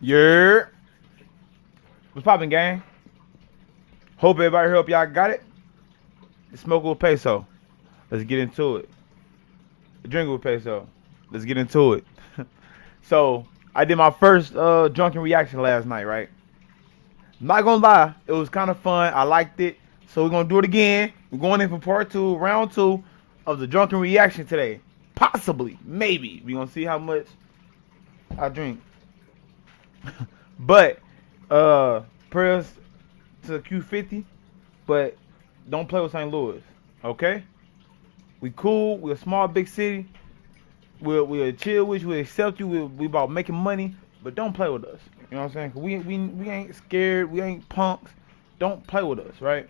Yeah. What's poppin', gang? Hope everybody here, y'all got it. The smoke with peso. Let's get into it. The drink with peso. Let's get into it. So, I did my first drunken reaction last night, right? Not gonna lie, it was kind of fun. I liked it. So we're gonna do it again. We're going in for part 2, round 2 of the drunken reaction today. Possibly, maybe. We're gonna see how much I drink. But prayers to Q50, but don't play with St. Louis. Okay? We cool, we're a small big city. We'll chill with you, we'll accept you, we about making money, but don't play with us. You know what I'm saying? 'Cause we ain't scared, we ain't punks. Don't play with us, right?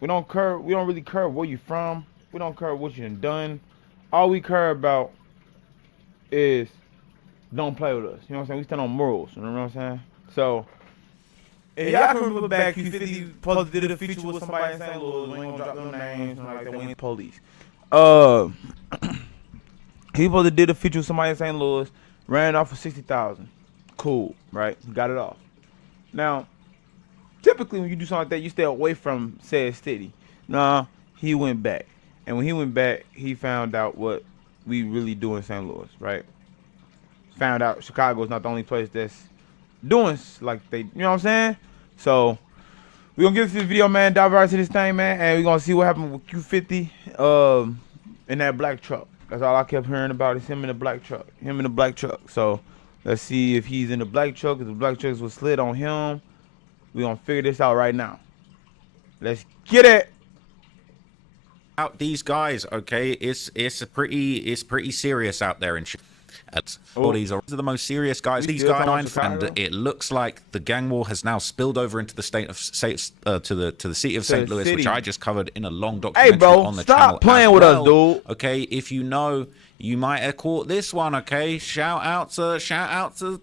We don't really care where you from. We don't care what you done. All we care about is don't play with us. You know what I'm saying? We stand on morals. You know what I'm saying? So, and y'all can remember back Q50 supposed to did a feature with somebody in St. Louis. We ain't gonna drop no names like that. We ain't police. Uh, he supposed to did a feature with somebody in St. Louis. Ran off for 60,000. Cool, right? Got it off. Now, typically when you do something like that, you stay away from said city. Nah, he went back, and when he went back, he found out what we really do in St. Louis, right? Found out Chicago is not the only place that's doing like they, you know what I'm saying? So we're gonna get to this video, man. Dive right to this thing, man, and we're gonna see what happened with Q50 in that black truck. That's all I kept hearing about is him in the black truck. Him in the black truck. So let's see if he's in the black truck, if the black truck was slid on him. We're gonna figure this out right now. Let's get it. Out these guys, okay, it's pretty serious out there in these are the most serious guys. These guys, and it looks like the gang war has now spilled over into the state of to the city of St. Louis, which I just covered in a long documentary on the channel. Hey, bro, stop playing with us, dude. Okay, if you know, you might have caught this one. Okay, shout out to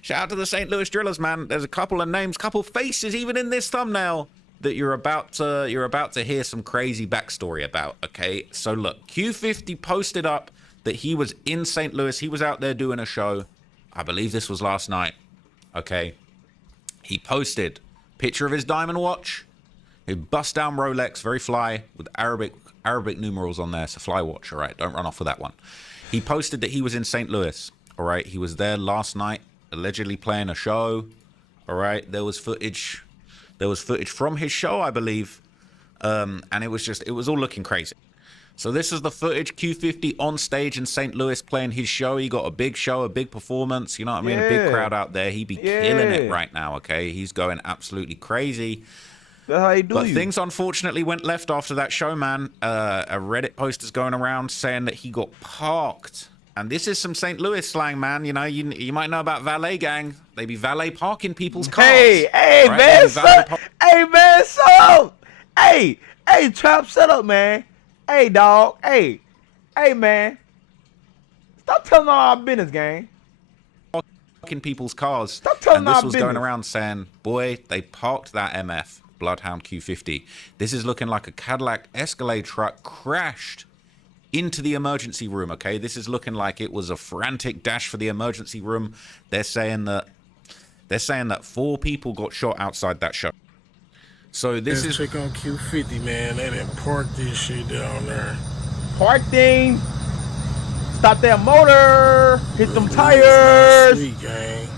the St. Louis Drillers, man. There's a couple of names, couple faces, even in this thumbnail that you're about to hear some crazy backstory about. Okay, so look, Q50 posted up that he was in St. Louis. He was out there doing a show. I believe this was last night. Okay. He posted picture of his diamond watch. He bust down Rolex, very fly, with Arabic numerals on there. It's a fly watch, all right? Don't run off with that one. He posted that he was in St. Louis, all right? He was there last night, allegedly playing a show, all right? There was footage from his show, I believe, and it was all looking crazy. So this is the footage, Q50 on stage in St. Louis playing his show. He got a big show, a big performance. You know what I mean? A big crowd out there. He be killing it right now, okay? He's going absolutely crazy. That's how he do. But things unfortunately went left after that show, man. A Reddit post is going around saying that he got parked. And this is some St. Louis slang, man. You know, you might know about valet gang. They be valet parking people's cars. Hey, right? man, so. Hey, trap setup, man. Hey, dog. Hey, man. Stop telling all our business, gang. In people's cars. Stop telling our business. And this was going around saying, boy, they parked that MF, Bloodhound Q50. This is looking like a Cadillac Escalade truck crashed into the emergency room, okay? This is looking like it was a frantic dash for the emergency room. They're saying that 4 people got shot outside that show. So this is check on Q50, man. They didn't park this shit down there. Parking. Stop that motor. Hit them tires. Sweet, gang.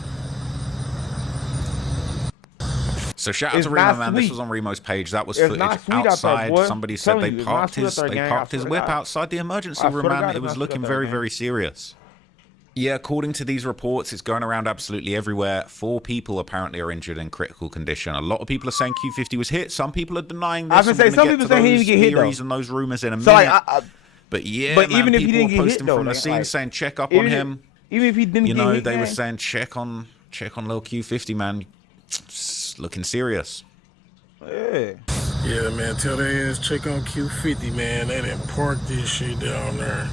So shout out to Remo, man. This was on Remo's page. That was footage outside. Somebody said they parked his whip outside the emergency room, man. It was looking very, very serious. Yeah, according to these reports, it's going around absolutely everywhere. 4 people apparently are injured in critical condition. A lot of people are saying Q50 was hit. Some people are denying this. I was gonna say some people saying he didn't get hit though. And those rumors in a minute. But yeah, but man, even if he didn't get hit though, from the scene saying check up on him. Even if he didn't get hit, you know, they were saying check on little Q50, man. It's looking serious. Yeah. Yeah, man. Tell their ass check on Q50, man. They didn't park this shit down there.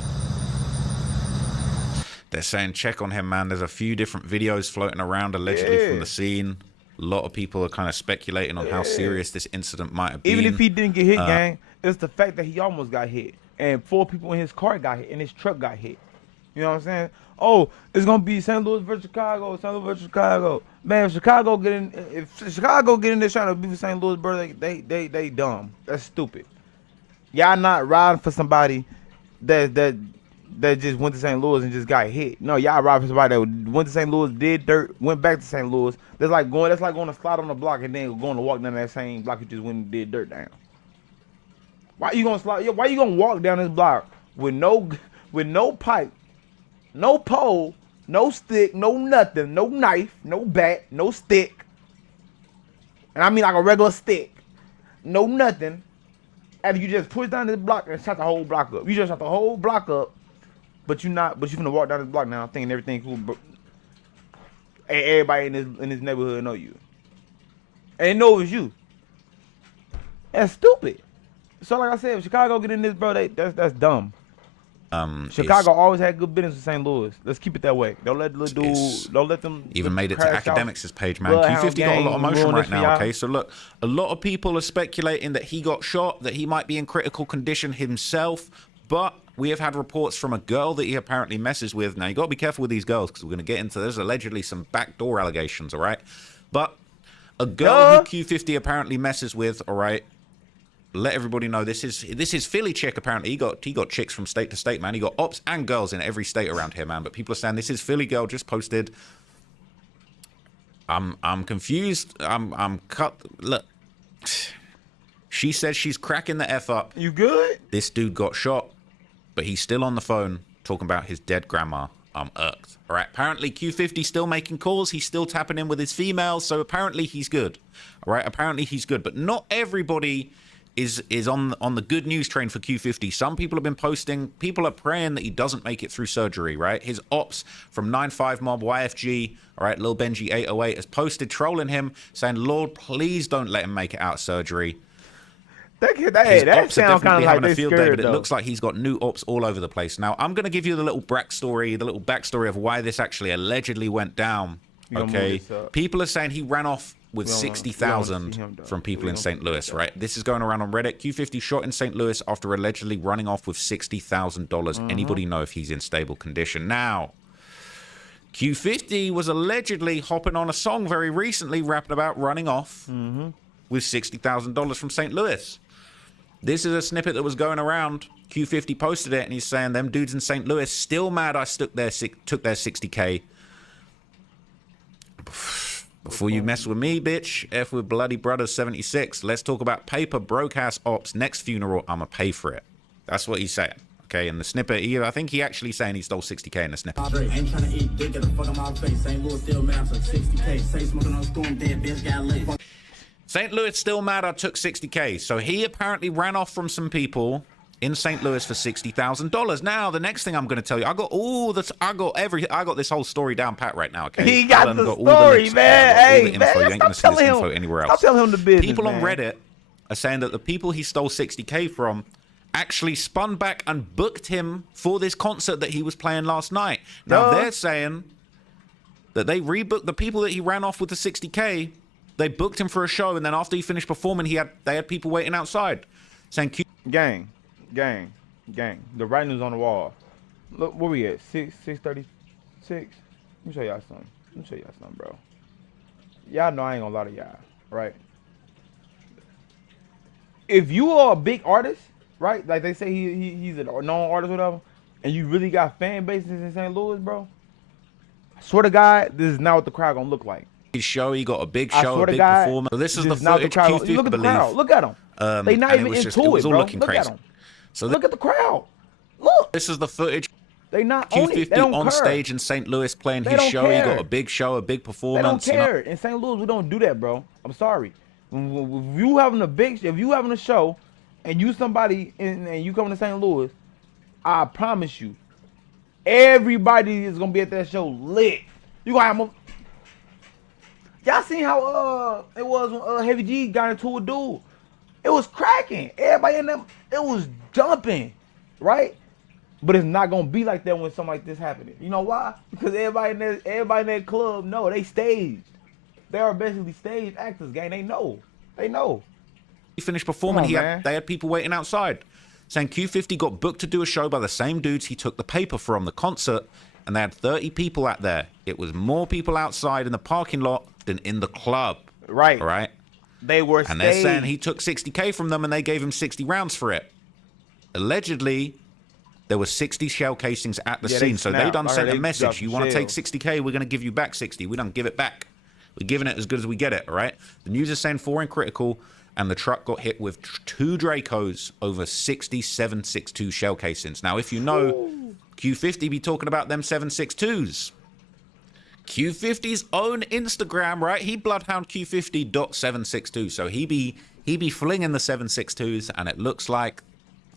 They're saying check on him, man. There's a few different videos floating around allegedly from the scene. A lot of people are kind of speculating on how serious this incident might have been. Even if he didn't get hit, gang, it's the fact that he almost got hit. And 4 people in his car got hit, and his truck got hit. You know what I'm saying? Oh, it's gonna be St. Louis versus Chicago. St. Louis versus Chicago. Man, if Chicago get in there trying to beat St. Louis, bro, they dumb. That's stupid. Y'all not riding for somebody that just went to St. Louis and just got hit. No, y'all riding for somebody that went to St. Louis, did dirt, went back to St. Louis. That's like going to slide on the block and then going to walk down that same block you just went and did dirt down. Why you gonna slide? Why you gonna walk down this block with no pipe, no pole, no stick, no nothing, no knife, no bat, no stick, and I mean like a regular stick, no nothing. And you just push down this block and shot the whole block up. You just shot the whole block up, but you finna walk down this block now thinking everything cool. But everybody in this neighborhood know you, and they know it's you. That's stupid. So like I said, if Chicago get in this, bro, that's dumb. Chicago always had good business with St. Louis. Let's keep it that way. Don't let the little dude. Don't let them. Even made it to Academics' page, man. Q50 got a lot of motion right now. Okay, so look, a lot of people are speculating that he got shot, that he might be in critical condition himself. But we have had reports from a girl that he apparently messes with. Now you got to be careful with these girls because we're going to get into. There's allegedly some backdoor allegations. All right, but a girl who Q50 apparently messes with. All right. Let everybody know this is Philly chick. Apparently he got chicks from state to state, man. He got ops and girls in every state around here, man. But people are saying this is Philly girl just posted. I'm confused. I'm cut. Look, she says she's cracking the F up. You good? This dude got shot, but he's still on the phone talking about his dead grandma. I'm irked. All right. Apparently Q50 still making calls. He's still tapping in with his females. So apparently he's good. All right. Apparently he's good, but not everybody is on the good news train for Q50. Some people have been posting, people are praying that he doesn't make it through surgery, right? His ops from 95 Mob YFG, all right, Lil Benji 808 has posted trolling him, saying, Lord, please don't let him make it out surgery. That sounds kind of like they field scared, day, but though. it looks like he's got new ops all over the place. Now, I'm going to give you the little backstory of why this actually allegedly went down. Okay, people are saying he ran off with 60,000 from people in St. Louis, right? This is going around on Reddit. Q50 shot in St. Louis after allegedly running off with $60,000. Anybody know if he's in stable condition? Now, Q50 was allegedly hopping on a song very recently, rapping about running off with $60,000 from St. Louis. This is a snippet that was going around. Q50 posted it, and he's saying, them dudes in St. Louis still mad I took their 60K. Before you mess with me, bitch, F with Bloody Brothers 76. Let's talk about paper, broke-ass ops. Next funeral, I'ma pay for it. That's what he's saying. Okay, in the snippet, I think he actually saying he stole 60K in the snippet. Ain't trying to eat dick, get the fuck on my face. St. Louis still mad, I took 60K. Say smoking on storm, dead bitch got lit. St. Louis still mad I took 60K. So he apparently ran off from some people in St. Louis for $60,000. Now, the next thing I'm going to tell you, I got this whole story down pat right now, okay? He got the story, man. Hey, man, you ain't going to see this info anywhere else. Stop telling him the business, people on man. Reddit are saying that the people he stole 60K from actually spun back and booked him for this concert that he was playing last night. Now, they're saying that they rebooked the people that he ran off with the 60K. They booked him for a show, and then after he finished performing, they had people waiting outside saying, Gang. The writing's on the wall. Look, where we at? 6:36. Let me show y'all something. Bro. Y'all know I ain't gonna lie to y'all, right? If you are a big artist, right? Like they say he's a known artist or whatever, and you really got fan bases in St. Louis, bro. I swear to God, this is not what the crowd gonna look like. His show, he got a big show, a big performance. So this is the footage Q50 Look at the crowd. Look at them. They not even into it, bro. Look at them. So look at the crowd. Look. This is the footage. They not on it. They don't on care. Stage in St. Louis playing his show. Care. He got a big show, a big performance. They don't care. In St. Louis, we don't do that, bro. I'm sorry. If you having a show, and you somebody and you coming to St. Louis, I promise you, everybody is gonna be at that show lit. You gonna have y'all seen how it was when Heavy G got into a dude. It was cracking. Everybody in them, it was jumping, right? But it's not gonna be like that when something like this happening. You know why? Because everybody in that club know they staged. They are basically stage actors, gang. They know. He finished performing. They had people waiting outside, saying Q50 got booked to do a show by the same dudes he took the paper from the concert. and they had 30 people out there. It was more people outside in the parking lot than in the club. Right. All right. They were And they're saying he took 60K from them and they gave him 60 rounds for it. Allegedly, there were 60 shell casings at the scene. So they done sent a message. You want to take 60K? We're going to give you back 60. We don't give it back. We're giving it as good as we get it. All right. The news is saying 4 in critical. And the truck got hit with 2 Dracos over 60 7.62 shell casings. Now, if you know, Q50 be talking about them 7.62s. Q50's own Instagram, right? He bloodhound Q50.762. So he be flinging the 7.62s, and it looks like,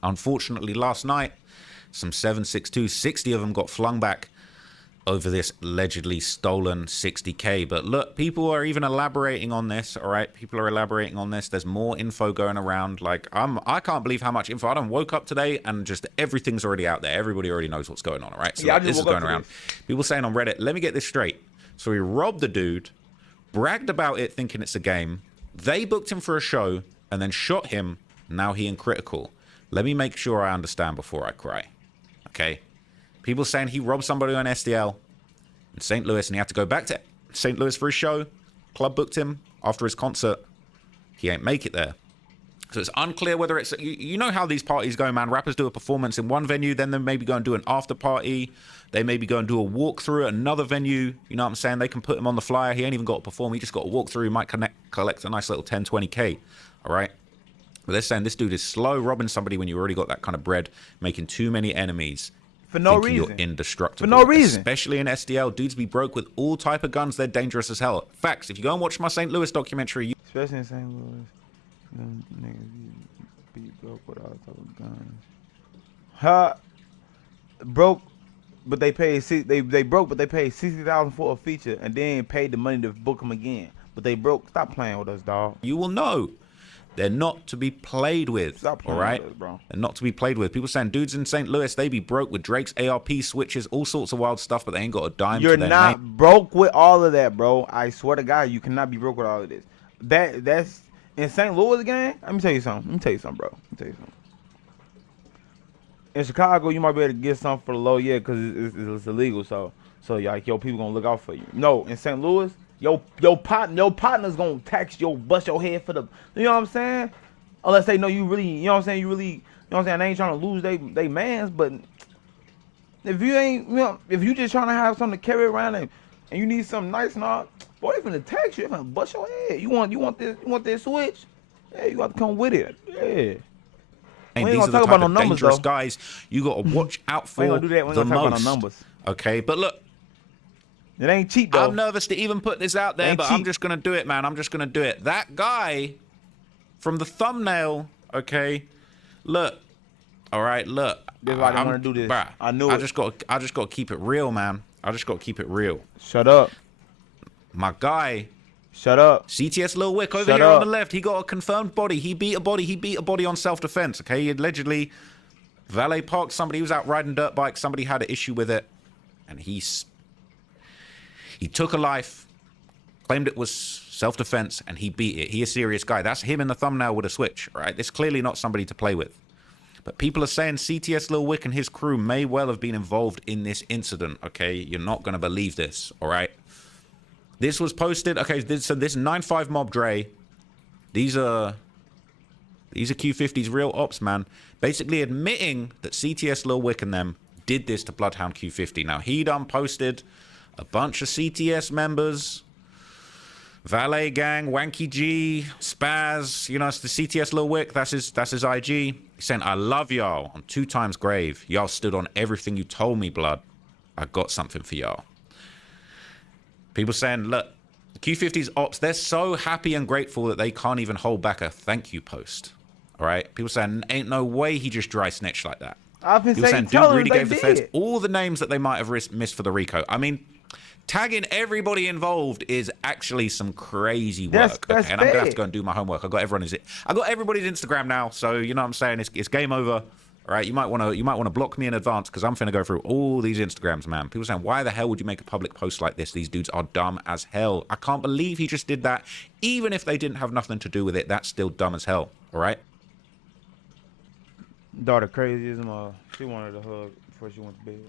unfortunately, last night, some 7.62s, 60 of them got flung back over this allegedly stolen 60K. But look, people are even elaborating on this, all right? People are elaborating on this. There's more info going around. Like, I can't believe how much info. I done woke up today and just everything's already out there. Everybody already knows what's going on, all right? So yeah, this is going around. People saying on Reddit, let me get this straight. So he robbed the dude, bragged about it thinking it's a game. They booked him for a show and then shot him. Now he in critical. Let me make sure I understand before I cry, okay? People saying he robbed somebody on SDL in St. Louis and he had to go back to St. Louis for his show. Club booked him after his concert. He ain't make it there. So it's unclear whether it's... You know how these parties go, man. Rappers do a performance in one venue, then they maybe go and do an after party. They maybe go and do a walkthrough at another venue. You know what I'm saying? They can put him on the flyer. He ain't even got to perform. He just got a walkthrough. He might collect a nice little 10, 20K. All right? But they're saying this dude is slow robbing somebody when you already got that kind of bread, making too many enemies. For no reason. You're indestructible. For no reason. Especially in SDL. Dudes be broke with all type of guns. They're dangerous as hell. Facts. If you go and watch my St. Louis documentary... Especially in St. Louis. Them niggas be broke with all type of guns. Broke, but they paid... They broke, but they paid $60,000 for a feature and then paid the money to book them again. But they broke. Stop playing with us, dog. You will know. They're not to be played with, all right? With us, bro. They're not to be played with. People saying dudes in St. Louis, they be broke with Drake's ARP switches, all sorts of wild stuff, but they ain't got a dime to their name. You're not broke with all of that, bro. I swear to God, you cannot be broke with all of this. That's in St. Louis, gang. Let me tell you something. Bro. In Chicago, you might be able to get something for the low, yeah, because it's illegal. So like, yo, people gonna look out for you. No, in St. Louis. Your partner's gonna tax bust your head for the, you know what I'm saying? Unless they know you really, you know what I'm saying, you know what I'm saying, they ain't trying to lose they mans, but if you ain't, you know, if you just trying to have something to carry around and you need something nice and all, boy, they finna tax you, they finna bust your head. You want this switch? Yeah, you got to come with it. Yeah. And these are the type of dangerous guys you got to watch out for. We ain't gonna do that. We ain't gonna talk about no numbers. Okay, but look. It ain't cheap, though. I'm nervous to even put this out there, but cheap. I'm just going to do it, man. I'm just going to do it. That guy from the thumbnail, okay, look. All right, look. This is why I want to do this. Bruh, I knew I just got to keep it real, man. I just got to keep it real. Shut up. My guy. Shut up. CTS Lil Wick over here on the left. He got a confirmed body. He beat a body on self-defense, okay? He allegedly valet parked somebody who was out riding dirt bike. Somebody had an issue with it, and he took a life, claimed it was self-defense, and he beat it. He a serious guy. That's him in the thumbnail with a switch, right? This clearly not somebody to play with. But people are saying CTS Lil Wick and his crew may well have been involved in this incident, okay? You're not going to believe this, all right? This was posted, okay, so this 9-5 Mob Dre, these are Q50's real ops, man. Basically admitting that CTS Lil Wick and them did this to Bloodhound Q50. Now, he done posted a bunch of CTS members, Valet Gang, Wanky G, Spaz, you know, it's the CTS Lil Wick, that's his IG. He's saying, I love y'all on 2 times grave. Y'all stood on everything you told me, blood. I got something for y'all. People saying, look, Q50's ops, they're so happy and grateful that they can't even hold back a thank you post. All right? People saying, ain't no way he just dry snitched like that. I've been saying, dude really gave the feds all the names that they might have missed for the Rico. I mean, tagging everybody involved is actually some crazy work. That's okay? And I'm gonna have to go and do my homework. I got everybody's Instagram now, so you know what I'm saying. It's game over. All right, you might want to block me in advance because I'm finna go through all these Instagrams, man. People saying, why the hell would you make a public post like this? These dudes are dumb as hell. I can't believe he just did that. Even if they didn't have nothing to do with it, that's still dumb as hell. All right. Daughter crazy as she wanted a hug before she went to bed.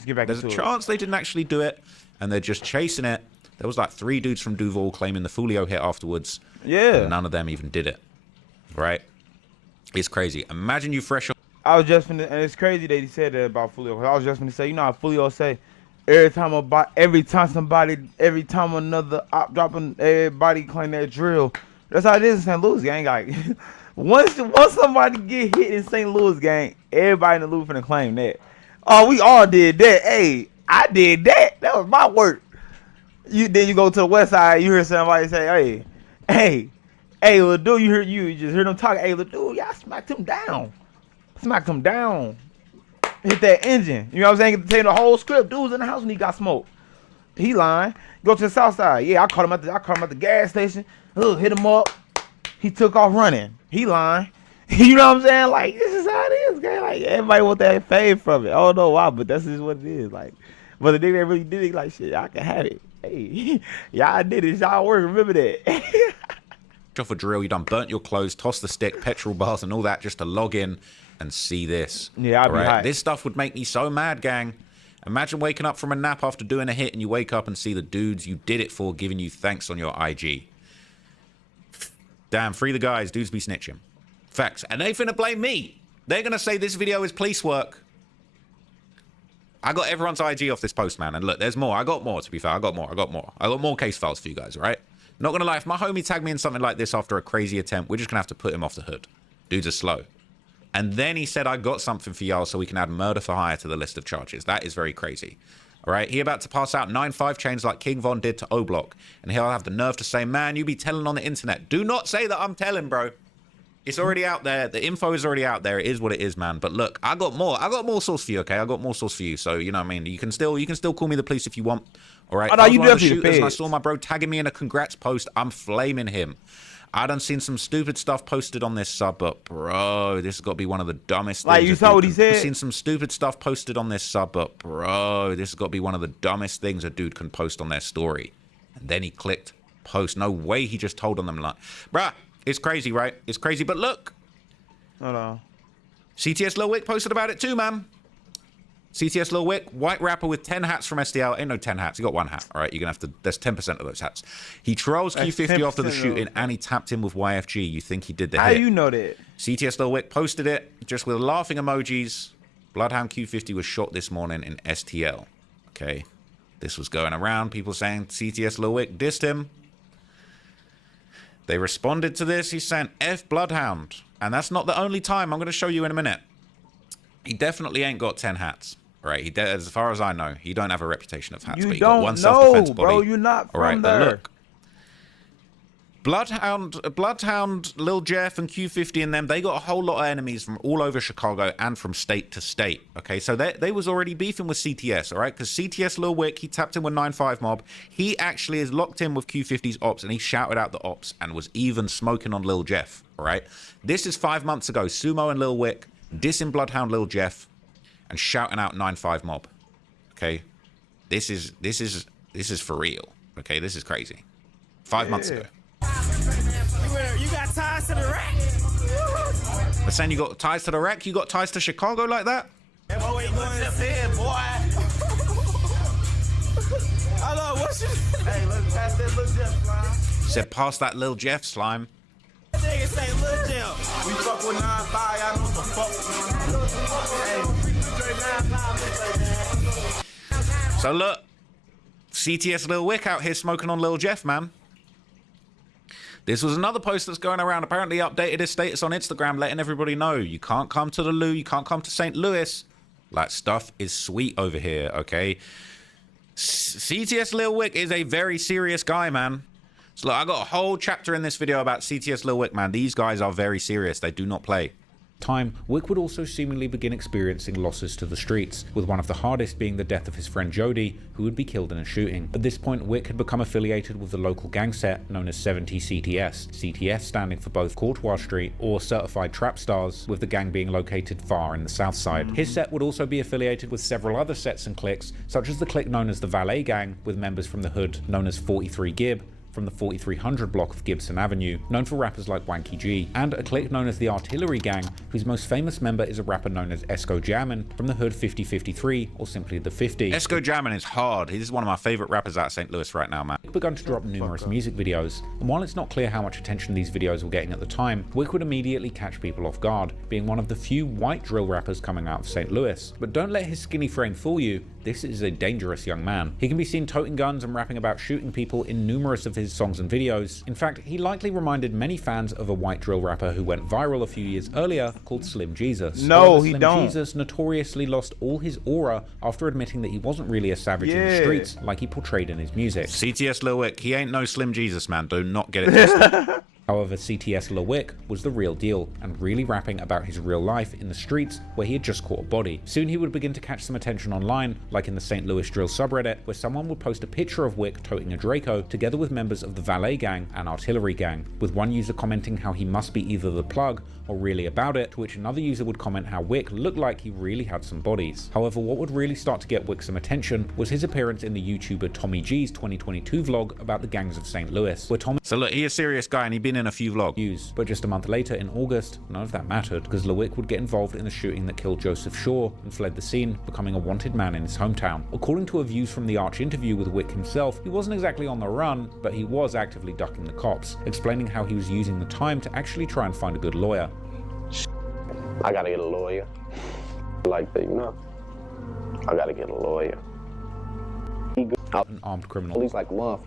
Let's get back There's a into it. chance they didn't actually do it, and they're just chasing it. There was like 3 dudes from Duval claiming the Fulio hit afterwards. Yeah. And none of them even did it. Right? It's crazy. Imagine you fresh. I was just finna, and it's crazy that he said that about Fulio. 'Cause I was just gonna say, you know how Fulio say, every time another op dropping, everybody claim that drill. That's how it is in St. Louis, gang. Like, once somebody get hit in St. Louis, gang, everybody in the loop finna claim that. Oh, we all did that. Hey, I did that. That was my work. Then you go to the west side, you hear somebody say, hey, little dude, you just hear them talking. Hey, little dude, y'all smacked him down. Hit that engine. You know what I'm saying? Get to the whole script. Dude's in the house when he got smoked. He lying. Go to the south side. Yeah, I caught him at the gas station. Hit him up. He took off running. He lying. You know what I'm saying? Like, this is how it is, guy. Like, everybody want that fame from it. I don't know why, but that's just what it is. Like, but the nigga that really did it, like, shit, y'all can have it. Hey, y'all did it. Y'all work. Remember that. Off a drill, you done burnt your clothes, tossed the stick, petrol bars, and all that just to log in and see this. Yeah, I'd be hyped. This stuff would make me so mad, gang. Imagine waking up from a nap after doing a hit and you wake up and see the dudes you did it for giving you thanks on your IG. Damn, free the guys. Dudes be snitching. Facts. And they finna blame me. They're gonna say this video is police work. I got everyone's IG off this post, man. And look, there's more. I got more, to be fair. I got more case files for you guys, right? Not gonna lie, if my homie tagged me in something like this after a crazy attempt, we're just gonna have to put him off the hood. Dudes are slow. And then he said, I got something for y'all so we can add murder for hire to the list of charges. That is very crazy. All right, he about to pass out 9-5 chains like King Von did to O-Block. And he'll have the nerve to say, man, you be telling on the internet. Do not say that I'm telling, bro. It's already out there. The info is already out there. It is what it is, man. But look, I got more source for you, okay? I got more source for you. So, you know what I mean? You can still call me the police if you want. All right? Oh, no, I was you one of the definitely the shooters and I feds. saw my bro tagging me in a congrats post. I'm flaming him. I done seen some stupid stuff posted on this sub, but bro, this has got to be one of the dumbest Like, things. you saw what he said? I've seen some stupid stuff posted on this sub, but bro, this has got to be one of the dumbest things a dude can post on their story. And then he clicked post. No way he just told on them like, bruh, it's crazy, right? It's crazy, but look. Hold on. CTS Lil Wick posted about it too, man. CTS Lil Wick, white rapper with 10 hats from SDL. Ain't no 10 hats. He got 1 hat. All right, you're going to have to... There's 10% of those hats. He trolls Q50 after the shooting, and he tapped him with YFG. You think he did the hit. How you know that? CTS Lil Wick posted it just with laughing emojis. Bloodhound Q50 was shot this morning in STL. Okay. This was going around. People saying CTS Lil Wick dissed him. They responded to this. He's saying F Bloodhound. And that's not the only time. I'm going to show you in a minute. He definitely ain't got 10 hats. Right, as far as I know, he don't have a reputation of hats. You but he don't got one self-defense body. bro. You're not from right, there. But look, Bloodhound, Lil Jeff, and Q50 and them, they got a whole lot of enemies from all over Chicago and from state to state. Okay, so they was already beefing with CTS, all right? Because CTS Lil Wick, he tapped in with 9-5 Mob. He actually is locked in with Q50's ops, and he shouted out the ops and was even smoking on Lil Jeff, all right? This is 5 months ago. Sumo and Lil Wick dissing Bloodhound Lil Jeff and shouting out 9-5 Mob. Okay, this is for real. Okay, this is crazy. 5 months ago. You got ties to the rack. They're saying you got ties to the wreck. You got ties to Chicago like that. Oh, wait, going in, boy. Hello, what's your... Hey, look past that little Jeff slime. Said pass that Lil Jeff slime. That nigga say Lil Jeff. We fuck with 9-5. I know what the fuck. Hey, straight 9-5. So look, CTS Lil Wick out here smoking on Lil Jeff, man. This was another post that's going around. Apparently updated his status on Instagram, letting everybody know you can't come to the Lou, you can't come to St. Louis. Like, stuff is sweet over here, okay? CTS Lil Wick is a very serious guy, man. So look, I got a whole chapter in this video about CTS Lil Wick, man. These guys are very serious. They do not play. Time, Wick would also seemingly begin experiencing losses to the streets, with one of the hardest being the death of his friend Jody, who would be killed in a shooting. At this point, Wick had become affiliated with the local gang set known as 70 CTS, CTS standing for both Courtois Street or Certified Trap Stars, with the gang being located far in the south side. His set would also be affiliated with several other sets and cliques, such as the clique known as the Valet Gang, with members from the hood known as 43 Gib, from the 4300 block of Gibson Avenue, known for rappers like Wanky G, and a clique known as the Artillery Gang, whose most famous member is a rapper known as Esco Jammin from the hood 5053, or simply the 50. Esco Jammin is hard. He's one of my favorite rappers out of St. Louis right now, man. Wick begun to drop numerous music videos, and while it's not clear how much attention these videos were getting at the time, Wick would immediately catch people off guard, being one of the few white drill rappers coming out of St. Louis. But don't let his skinny frame fool you, this is a dangerous young man. He can be seen toting guns and rapping about shooting people in numerous of his songs and videos. In fact, he likely reminded many fans of a white drill rapper who went viral a few years earlier called Slim Jesus. No, he Slim don't. Jesus notoriously lost all his aura after admitting that he wasn't really a savage in the streets like he portrayed in his music. CTS Lil Wick, he ain't no Slim Jesus, man. Do not get it twisted. However, CTS Lil Wick was the real deal, and really rapping about his real life in the streets where he had just caught a body. Soon he would begin to catch some attention online, like in the St. Louis drill subreddit, where someone would post a picture of Wick toting a Draco together with members of the Valet Gang and Artillery Gang, with one user commenting how he must be either the plug or really about it, to which another user would comment how Wick looked like he really had some bodies. However, what would really start to get Wick some attention was his appearance in the YouTuber Tommy G's 2022 vlog about the gangs of St. Louis, where Tommy— So look, he's a serious guy and he'd been in a few vlogs. But just a month later, in August, none of that mattered, because Lil Wick would get involved in the shooting that killed Joseph Shaw and fled the scene, becoming a wanted man in his hometown. According to a Views from the Arch interview with Wick himself, he wasn't exactly on the run, but he was actively ducking the cops, explaining how he was using the time to actually try and find a good lawyer. I gotta get a lawyer. Like that, you know? I gotta get a lawyer. An armed criminal. He's like a month.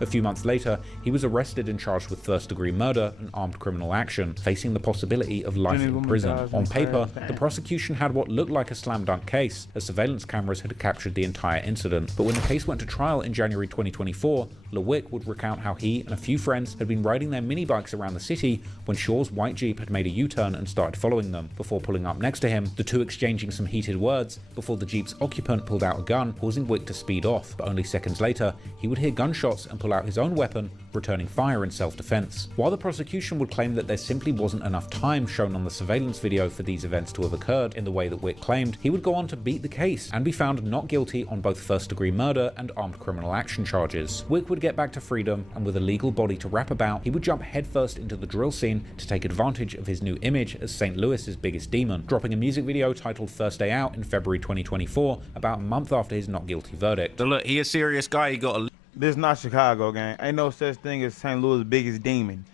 A few months later, he was arrested and charged with first-degree murder and armed criminal action, facing the possibility of life in prison. On paper, the prosecution had what looked like a slam-dunk case, as surveillance cameras had captured the entire incident. But when the case went to trial in January 2024, Lil Wick would recount how he and a few friends had been riding their mini bikes around the city when Shaw's white Jeep had made a U-turn and started following them, before pulling up next to him, the two exchanging some heated words before the Jeep's occupant pulled out a gun, causing Wick to speed off. But only seconds later, he would hear gunshots and pull out his own weapon, returning fire in self-defense. While the prosecution would claim that there simply wasn't enough time shown on the surveillance video for these events to have occurred in the way that Wick claimed, he would go on to beat the case and be found not guilty on both first-degree murder and armed criminal action charges. Wick would get back to freedom, and with a legal body to rap about, he would jump headfirst into the drill scene to take advantage of his new image as St. Louis's biggest demon, dropping a music video titled First Day Out in February 2024, about a month after his not guilty verdict. So look, he a serious guy, he got a— This is not Chicago, gang. Ain't no such thing as St. Louis' biggest demon.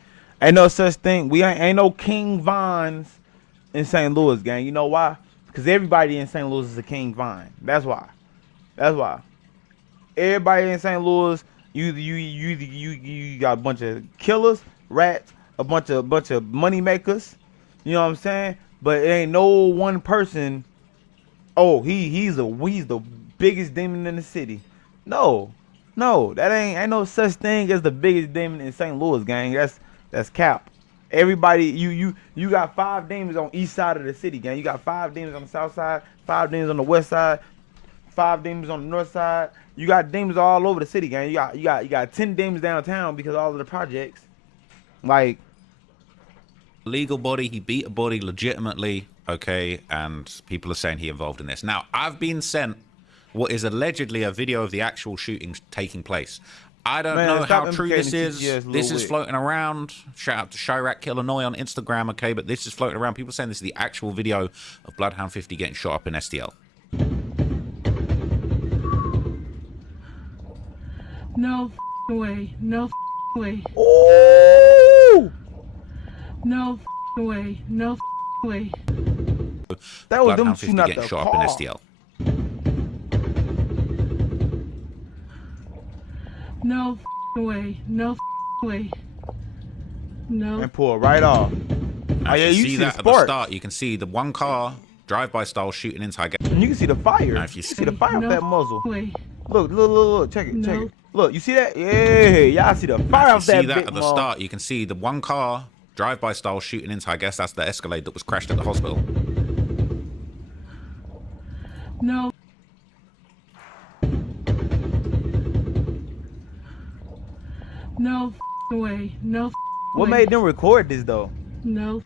Ain't no such thing. We ain't no King Vines in St. Louis, gang. You know why? Because everybody in St. Louis is a King Vine. That's why. That's why. Everybody in St. Louis, you got a bunch of killers, rats, a bunch of money makers. You know what I'm saying? But it ain't no one person. Oh, he's the biggest demon in the city. No, that ain't no such thing as the biggest demon in St. Louis, gang. That's cap. Everybody, you got 5 demons on east side of the city, gang. You got 5 demons on the south side, 5 demons on the west side, 5 demons on the north side. You got demons all over the city, gang. You got 10 demons downtown because of all of the projects. Like, legal body, he beat a body legitimately, okay, and people are saying he involved in this. Now, I've been sent what is allegedly a video of the actual shooting taking place. I don't know how true this is. This is floating around. Shout out to Chirac Illinois on Instagram, okay, but this is floating around. People saying this is the actual video of Bloodhound 50 getting shot up in STL. No way. No way. ooh, No way. No way. that was them Bloodhound 50 shooting out getting the shot car. up in STL. No way. No way. No. And pull right off. Now, Oh yeah, you see see that the at the sparks. start. You can see the one car drive-by style shooting inside. And you can see the fire. Now, if You you see the fire off No that muzzle. way. Look. Check it. No. Look, you see that? Yeah, y'all see the fire Now, off if you that see that big at the muzzle. start, you can see the one car drive-by style shooting inside. I guess that's the Escalade that was crashed at the hospital. No. No way. No What way. made them record this though? No.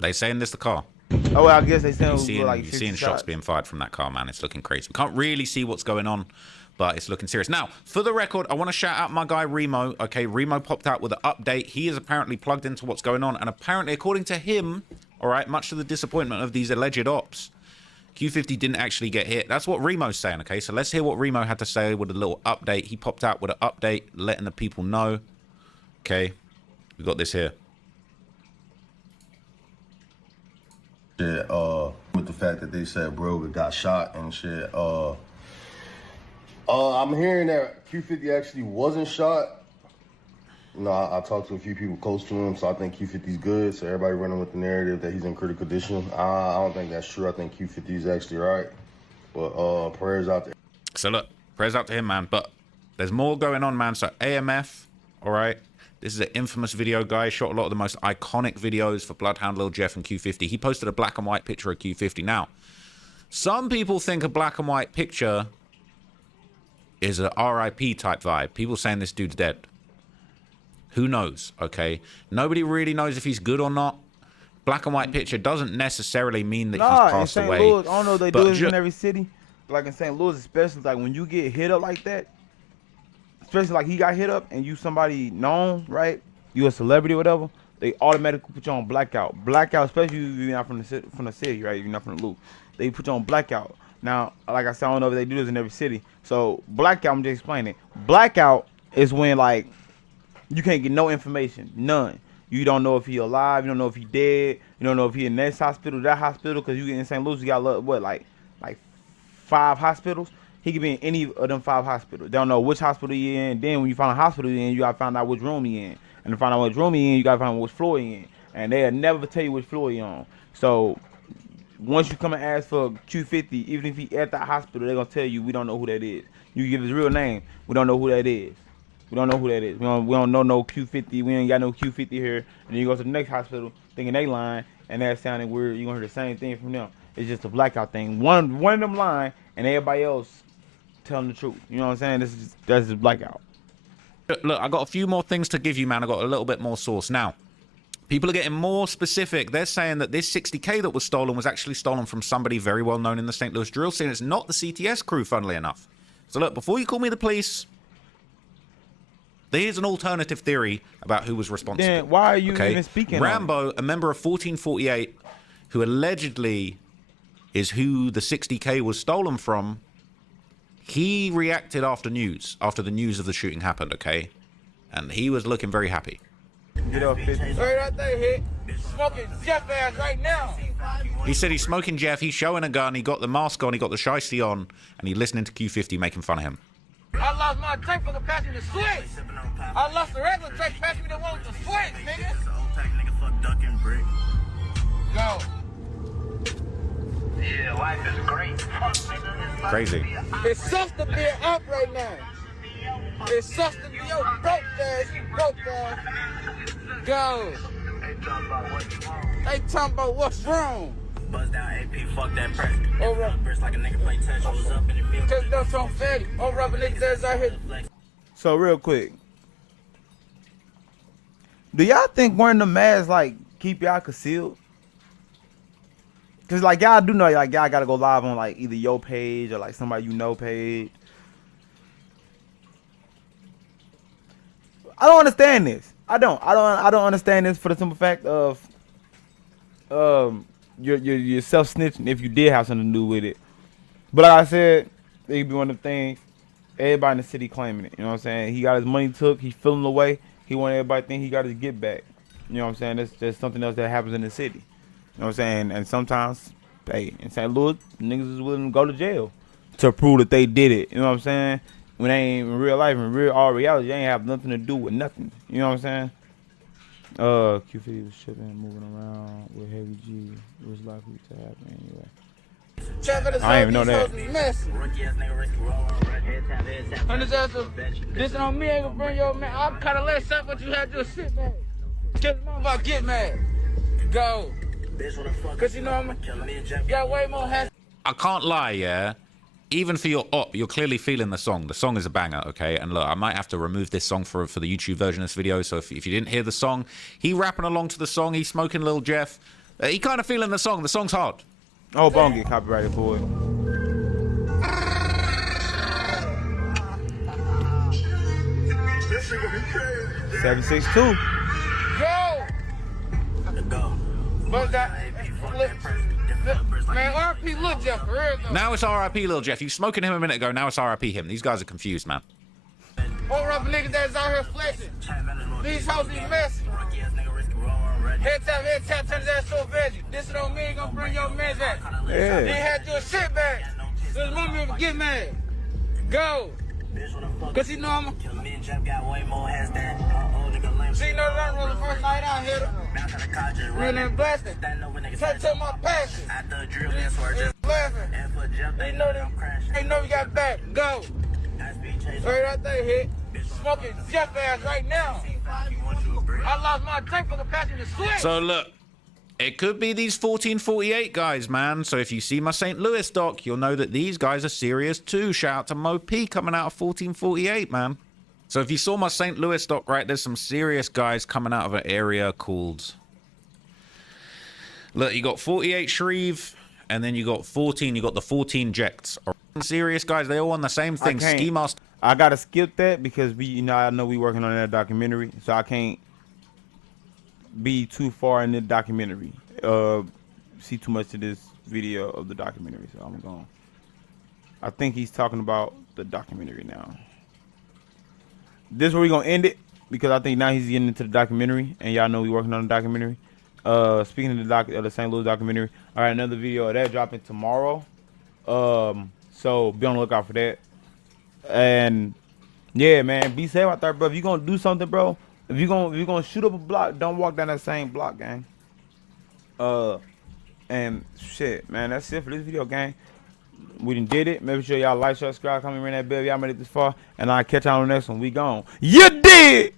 They saying this the car. Oh, well, I guess they saying it You're was seeing, like you're 60 seeing shots being fired from that car, man. It's looking crazy. We can't really see what's going on, but it's looking serious. Now, for the record, I want to shout out my guy Remo. Okay, Remo popped out with an update. He is apparently plugged into what's going on, and apparently, according to him, all right, much to the disappointment of these alleged ops, Q50 didn't actually get hit. That's what Remo's saying, okay? So let's hear what Remo had to say with a little update. He popped out with an update, letting the people know. Okay, we got this here. Shit, with the fact that they said Brogan got shot and shit, I'm hearing that Q50 actually wasn't shot. You know, I talked to a few people close to him, so I think Q50's good. So everybody running with the narrative that he's in critical condition. I don't think that's true. I think Q50 is actually right. But prayers out there. So look, prayers out to him, man. But there's more going on, man. So AMF, all right. This is an infamous video guy. Shot a lot of the most iconic videos for Bloodhound, Lil Jeff, and Q50. He posted a black and white picture of Q50. Now, some people think a black and white picture is a RIP type vibe. People saying this dude's dead. Who knows, okay? Nobody really knows if he's good or not. Black and white picture doesn't necessarily mean that he's passed in St. away. Louis, I don't know if they do this in every city. Like in St. Louis, especially, like when you get hit up like that, especially like he got hit up and you somebody known, right? You a celebrity or whatever, they automatically put you on blackout. Blackout, especially if you're not from the city, right? You're not from the loop. They put you on blackout. Now, like I said, I don't know if they do this in every city. So blackout, I'm just explaining. Blackout is when like you can't get no information, none. You don't know if he alive, you don't know if he dead, you don't know if he in this hospital, that hospital, because you get in St. Louis, you got what, like 5 hospitals. He could be in any of them 5 hospitals. They don't know which hospital he in. Then when you find a hospital he in, you gotta find out which room he in. And to find out which room he in, you gotta find out which floor he in. And they'll never tell you which floor he on. So once you come and ask for Q50, even if he at that hospital, they're gonna tell you we don't know who that is. You give his real name, we don't know who that is. We don't know who that is. We don't know no Q50. We ain't got no Q50 here. And then you go to the next hospital thinking they lying, and that's sounding weird. You're gonna hear the same thing from them. It's just a blackout thing. One of them lying, and everybody else telling the truth. You know what I'm saying? That's just blackout. Look, I got a few more things to give you, man. I got a little bit more source. Now, people are getting more specific. They're saying that this 60K that was stolen was actually stolen from somebody very well known in the St. Louis drill scene. It's not the CTS crew, funnily enough. So look, before you call me the police, here's an alternative theory about who was responsible. Then why are you even speaking Rambo, a member of 1448, who allegedly is who the 60K was stolen from, he reacted after the news of the shooting happened, okay? And he was looking very happy. Get up, 50. Right out there, hit. Smoking Jeff ass right now. He said he's smoking Jeff, he's showing a gun, he got the mask on, he got the shiesty on, and he's listening to Q50 making fun of him. I lost my drink for the passion to switch. I lost the regular drink, pass me the one with the switch, nigga. Go. Yeah, life is great. Crazy. It sucks to be up right now. It sucks to be your broke ass, Go. They talking about what's wrong. Buzz down AP, fuck that press. Oh, right. Burst like a nigga play touch. Was up in the field. Cause that's so fatty. Oh, rubbing niggas ass out here. So real quick, do y'all think wearing the mask like keep y'all concealed? Cause like y'all do know like y'all gotta go live on like either your page or like somebody you know page. I don't understand this. I don't understand this for the simple fact of you're self snitching if you did have something to do with it. But like I said, it could be one of the things everybody in the city claiming it. You know what I'm saying? He got his money took, he feeling away, he want everybody to think he got his get back. You know what I'm saying? That's just something else that happens in the city. You know what I'm saying? And sometimes, hey, in St. Louis, niggas is willing to go to jail to prove that they did it. You know what I'm saying? When they ain't in real life, in all reality, they ain't have nothing to do with nothing. You know what I'm saying? Q50 was shipping, moving around with Heavy G. It was likely to happen anyway. I didn't even know that. This on me ain't gonna bring your man. I'm kind of less up, but you had to sit back. Get mad. Go. Cause you know I'm got way more hands. I can't lie, yeah. Even for your op, you're clearly feeling the song. The song is a banger, okay? And look, I might have to remove this song for the YouTube version of this video. So if you didn't hear the song, he rapping along to the song. He's smoking Lil Jeff. He kind of feeling the song. The song's hard. Oh, Bone get copyrighted for it. 762. Go! Go. But that, man, RP Lil Jeff, for real though. Now it's RIP Lil Jeff. You smoking him a minute ago. Now it's RIP him. These guys are confused, man. All rubber niggas that's out here flexing. These hoes be messy. Head tap, turn his ass to a veggie. This don't mean gonna bring your man back. Yeah. They had to do a shit back. So his mom ever get mad. Go. Cause he know I'm. See, you know that was the first night out here. Real and blasting. Tell my passion. Laughing. They know them. They know we got back. Go. Right out there, hit. Smoking Jeff ass right now. I lost my drink for the passion to switch. So look, it could be these 1448 guys, man. So if you see my St. Louis doc, you'll know that these guys are serious too. Shout out to Mo P coming out of 1448, man. So if you saw my St. Louis doc, right, there's some serious guys coming out of an area called... Look, you got 48 Shreve, and then you got 14, you got the 14 Jects. Serious guys, they all want the same thing. Ski Master. I gotta skip that because I know we working on that documentary, so I can't be too far in the documentary. See too much of this video of the documentary, so I'm going. I think he's talking about the documentary now. This is where we're gonna end it because I think now he's getting into the documentary, and y'all know we working on the documentary. Speaking of the St. Louis documentary, all right, another video of that dropping tomorrow. So be on the lookout for that. And yeah, man, be safe out there, bro. If you gonna do something, bro, if you gonna shoot up a block, don't walk down that same block, gang. And shit, man, that's it for this video, gang. We done did it. Make sure y'all like, share, subscribe, comment, ring that bell. Y'all made it this far, and I'll catch y'all on the next one. We gone. You did.